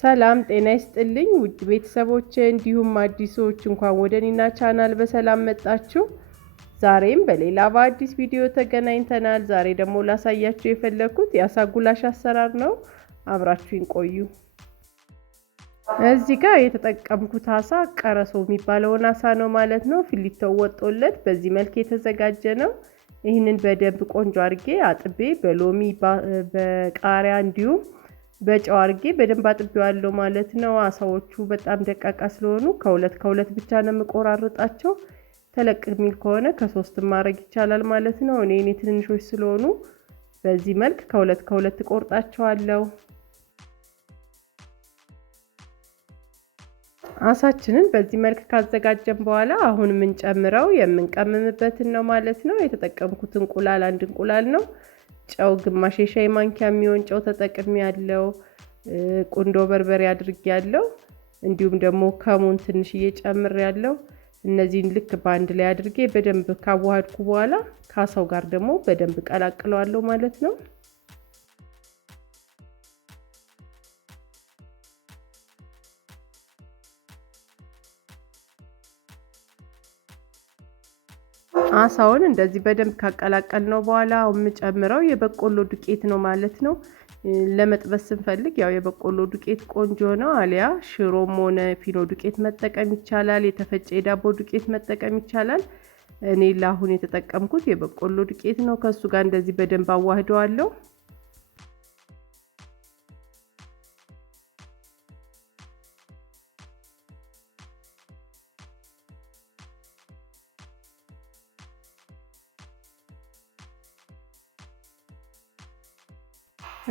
ሰላም ጤና ይስጥልኝ ውድ ቤተሰቦቼ እንዲሁም አዲሶች እንኳን ወደ እኔና ቻናል በሰላም መጣችሁ። ዛሬም በሌላ በአዲስ ቪዲዮ ተገናኝተናል። ዛሬ ደግሞ ላሳያችሁ የፈለኩት የአሳ ጉላሽ አሰራር ነው። አብራችሁኝ ቆዩ። እዚህ ጋር የተጠቀምኩት አሳ ቀረሶ የሚባለውን አሳ ነው ማለት ነው። ፊሊቶው ወጦለት በዚህ መልክ የተዘጋጀ ነው። ይህንን በደንብ ቆንጆ አድርጌ አጥቤ በሎሚ በቃሪያ እንዲሁም በጨው አድርጌ በደንብ አጥቤዋለሁ ማለት ነው። አሳዎቹ በጣም ደቃቃ ስለሆኑ ከሁለት ብቻ ነው የምቆራርጣቸው። ተለቅ የሚል ከሆነ ከ3 ማድረግ ይቻላል ማለት ነው። እኔ ትንንሾች ስለሆኑ በዚህ መልክ ከሁለት ቆርጣቸዋለሁ። አሳችንን በዚህ መልክ ካዘጋጀን በኋላ አሁን የምንቀምምበትን ነው ማለት ነው። የተጠቀምኩት እንቁላል 1 እንቁላል ነው። ጨው ግማሽ የሻይ ማንኪያ የሚሆን ጨው ተጠቅሜያለሁ። ቁንዶ በርበሬ አድርጌያለሁ። እንዲሁም ደግሞ ከሙን ትንሽዬ ጨምሬያለሁ። እነዚህን ልክ በአንድ ላይ አድርጌ በደንብ ካዋሃድኩ በኋላ ከአሳው ጋር ደግሞ በደንብ ቀላቅለዋለሁ ማለት ነው። አሳውን እንደዚህ በደንብ ካቀላቀልነው በኋላ የምጨምረው የበቆሎ ዱቄት ነው ማለት ነው። ለመጥበስ ስንፈልግ ያው የበቆሎ ዱቄት ቆንጆ ነው። አሊያ ሽሮም ሆነ ፊኖ ዱቄት መጠቀም ይቻላል። የተፈጨ የዳቦ ዱቄት መጠቀም ይቻላል። እኔ ለአሁን የተጠቀምኩት የበቆሎ ዱቄት ነው። ከሱ ጋር እንደዚህ በደንብ አዋህደዋለሁ።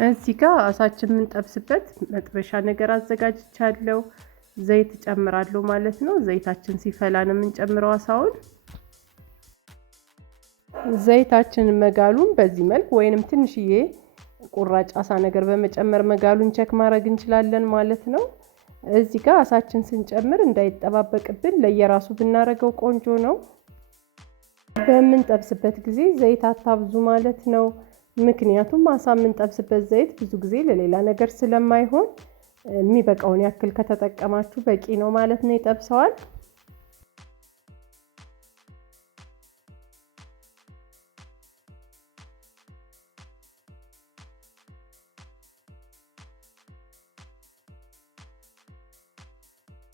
እዚህ ጋር አሳችን የምንጠብስበት መጥበሻ ነገር አዘጋጅቻለሁ። ዘይት ጨምራለሁ ማለት ነው። ዘይታችን ሲፈላ ነው የምንጨምረው አሳውን። ዘይታችን መጋሉን በዚህ መልክ ወይንም ትንሽዬ ቁራጭ አሳ ነገር በመጨመር መጋሉን ቸክ ማድረግ እንችላለን ማለት ነው። እዚህ ጋር አሳችን ስንጨምር እንዳይጠባበቅብን ለየራሱ ብናረገው ቆንጆ ነው። በምንጠብስበት ጊዜ ዘይት አታብዙ ማለት ነው። ምክንያቱም አሳ የምንጠብስበት ዘይት ብዙ ጊዜ ለሌላ ነገር ስለማይሆን የሚበቃውን ያክል ከተጠቀማችሁ በቂ ነው ማለት ነው። ይጠብሰዋል።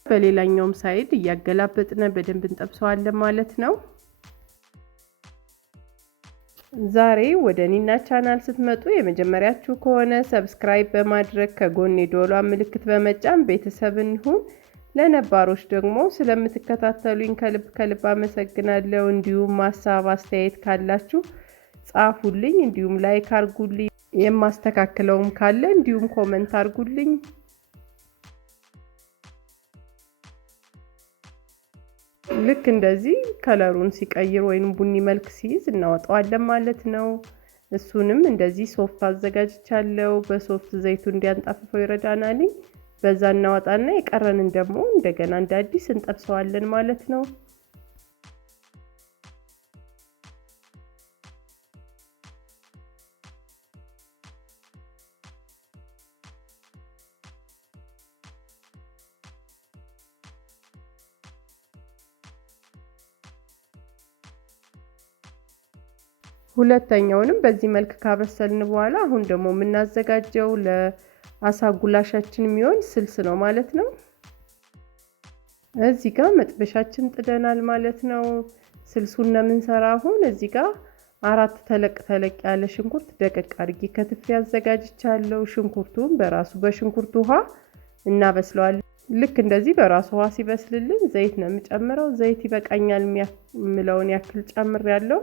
በሌላኛውም ሳይድ እያገላበጥን በደንብ እንጠብሰዋለን ማለት ነው። ዛሬ ወደ እኔና ቻናል ስትመጡ የመጀመሪያችሁ ከሆነ ሰብስክራይብ በማድረግ ከጎን የደወሏን ምልክት በመጫን ቤተሰብ እንሁን። ለነባሮች ደግሞ ስለምትከታተሉኝ ከልብ አመሰግናለሁ። እንዲሁም ሀሳብ አስተያየት ካላችሁ ጻፉልኝ። እንዲሁም ላይክ አድርጉልኝ። የማስተካክለውም ካለ እንዲሁም ኮሜንት አድርጉልኝ። ልክ እንደዚህ ከለሩን ሲቀይር ወይንም ቡኒ መልክ ሲይዝ እናወጣዋለን ማለት ነው። እሱንም እንደዚህ ሶፍት አዘጋጅቻለሁ። በሶፍት ዘይቱ እንዲያንጣፍፈው ይረዳናል። በዛ እናወጣና የቀረንን ደግሞ እንደገና እንደ አዲስ እንጠብሰዋለን ማለት ነው። ሁለተኛውንም በዚህ መልክ ካበሰልን በኋላ አሁን ደግሞ የምናዘጋጀው ለአሳ ጉላሻችን የሚሆን ስልስ ነው ማለት ነው። እዚህ ጋር መጥበሻችን ጥደናል ማለት ነው። ስልሱን ነው የምንሰራው። አሁን እዚህ ጋር 4 ተለቅ ያለ ሽንኩርት ደቀቅ አድርጌ ከትፌ አዘጋጅቻለሁ። ሽንኩርቱን በሽንኩርቱ ውሃ እናበስለዋለን። ልክ እንደዚህ በራሱ ውሃ ሲበስልልን ዘይት ነው የምጨምረው። ዘይት ይበቃኛል የምለውን ያክል ጨምሬያለሁ።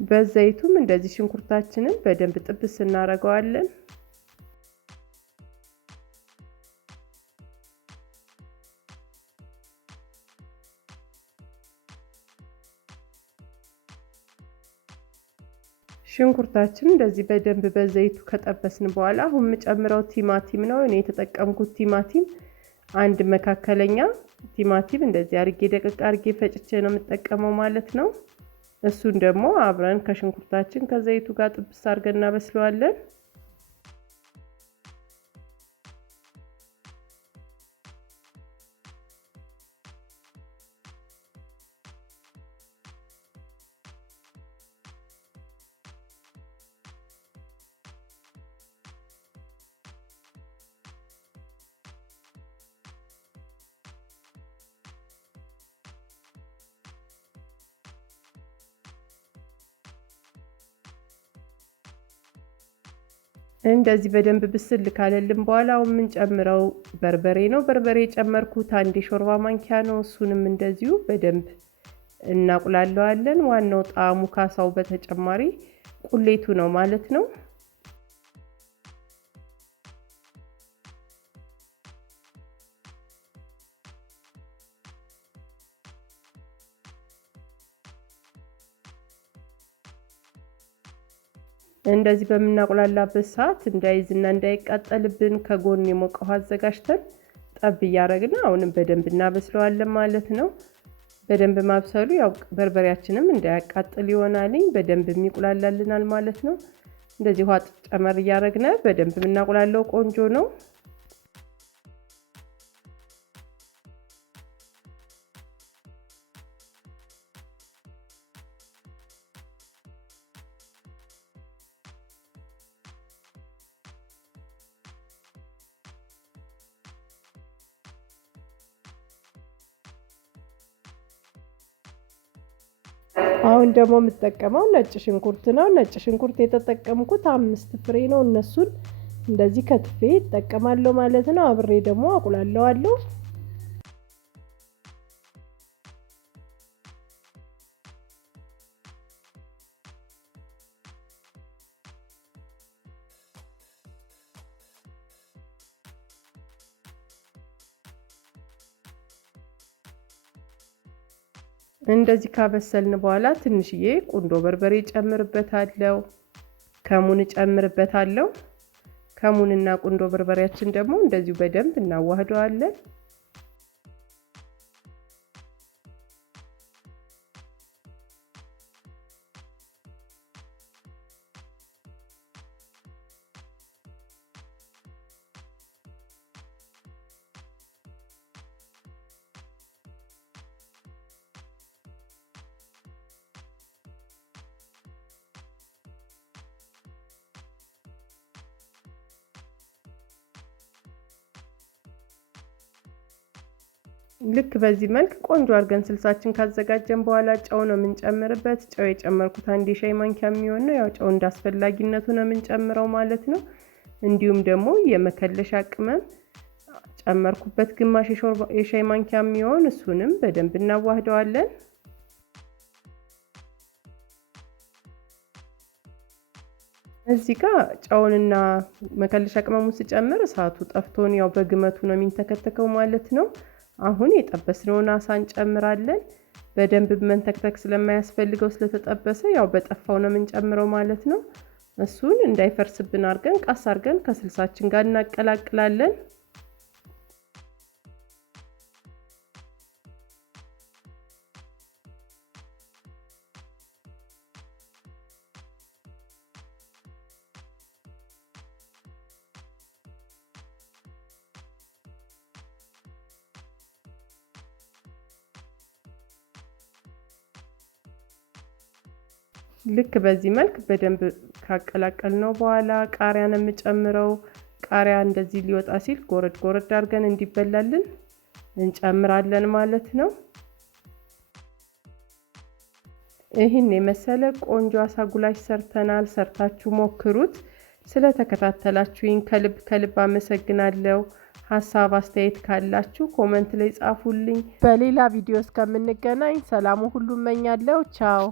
በዘይቱም እንደዚህ ሽንኩርታችንን በደንብ ጥብስ እናደርገዋለን። ሽንኩርታችን እንደዚህ በደንብ በዘይቱ ከጠበስን በኋላ አሁን የምጨምረው ቲማቲም ነው። እኔ የተጠቀምኩት ቲማቲም 1 መካከለኛ ቲማቲም እንደዚህ አርጌ ደቀቅ አርጌ ፈጭቼ ነው የምጠቀመው ማለት ነው። እሱን ደግሞ አብረን ከሽንኩርታችን ከዘይቱ ጋር ጥብስ አድርገን እናበስለዋለን። እንደዚህ በደንብ ብስል ካለልን በኋላ አሁን የምንጨምረው በርበሬ ነው። በርበሬ የጨመርኩት 1 ሾርባ ማንኪያ ነው። እሱንም እንደዚሁ በደንብ እናቁላለዋለን። ዋናው ጣዕሙ ካሳው በተጨማሪ ቁሌቱ ነው ማለት ነው። እንደዚህ በምናቁላላበት ሰዓት እንዳይዝና እንዳይቃጠልብን ከጎን የሞቀ ውሃ አዘጋጅተን ጠብ እያደረግን አሁንም በደንብ እናበስለዋለን ማለት ነው። በደንብ ማብሰሉ ያው በርበሬያችንም እንዳያቃጥል ይሆናልኝ በደንብ የሚቁላላልናል ማለት ነው። እንደዚህ ውሃ ጨመር እያደረግን በደንብ የምናቁላለው ቆንጆ ነው። አሁን ደግሞ የምጠቀመው ነጭ ሽንኩርት ነው። ነጭ ሽንኩርት የተጠቀምኩት 5 ፍሬ ነው። እነሱን እንደዚህ ከትፌ እጠቀማለሁ ማለት ነው። አብሬ ደግሞ አቁላለዋለሁ። እንደዚህ ካበሰልን በኋላ ትንሽዬ ቁንዶ በርበሬ ጨምርበታለሁ። ከሙን ጨምርበታለሁ። ከሙንና ቁንዶ በርበሬያችን ደግሞ እንደዚሁ በደንብ እናዋህደዋለን። ልክ በዚህ መልክ ቆንጆ አድርገን ስልሳችን ካዘጋጀን በኋላ ጨው ነው የምንጨምርበት። ጨው የጨመርኩት 1 ሻይ ማንኪያ የሚሆን ነው። ያው ጨው እንዳስፈላጊነቱ ነው የምንጨምረው ማለት ነው። እንዲሁም ደግሞ የመከለሻ ቅመም ጨመርኩበት ግማሽ የሻይ ማንኪያ የሚሆን፣ እሱንም በደንብ እናዋህደዋለን። እዚህ ጋር ጨውንና መከለሻ ቅመሙን ስጨምር እሳቱ ጠፍቶን ያው በግመቱ ነው የሚንተከተከው ማለት ነው። አሁን የጠበስነውን አሳ እንጨምራለን። በደንብ መንተክተክ ስለማያስፈልገው ስለተጠበሰ ያው በጠፋው ነው የምንጨምረው ማለት ነው። እሱን እንዳይፈርስብን አድርገን ቀስ አድርገን ከስልሳችን ጋር እናቀላቅላለን። ልክ በዚህ መልክ በደንብ ካቀላቀልነው በኋላ ቃሪያን የምጨምረው። ቃሪያ እንደዚህ ሊወጣ ሲል ጎረድ ጎረድ አድርገን እንዲበላልን እንጨምራለን ማለት ነው። ይህን የመሰለ ቆንጆ አሳ ጉላሽ ሰርተናል። ሰርታችሁ ሞክሩት። ስለተከታተላችሁኝ ከልብ አመሰግናለሁ። ሀሳብ አስተያየት ካላችሁ ኮሜንት ላይ ጻፉልኝ። በሌላ ቪዲዮ እስከምንገናኝ ሰላሙ ሁሉ እመኛለሁ። ቻው።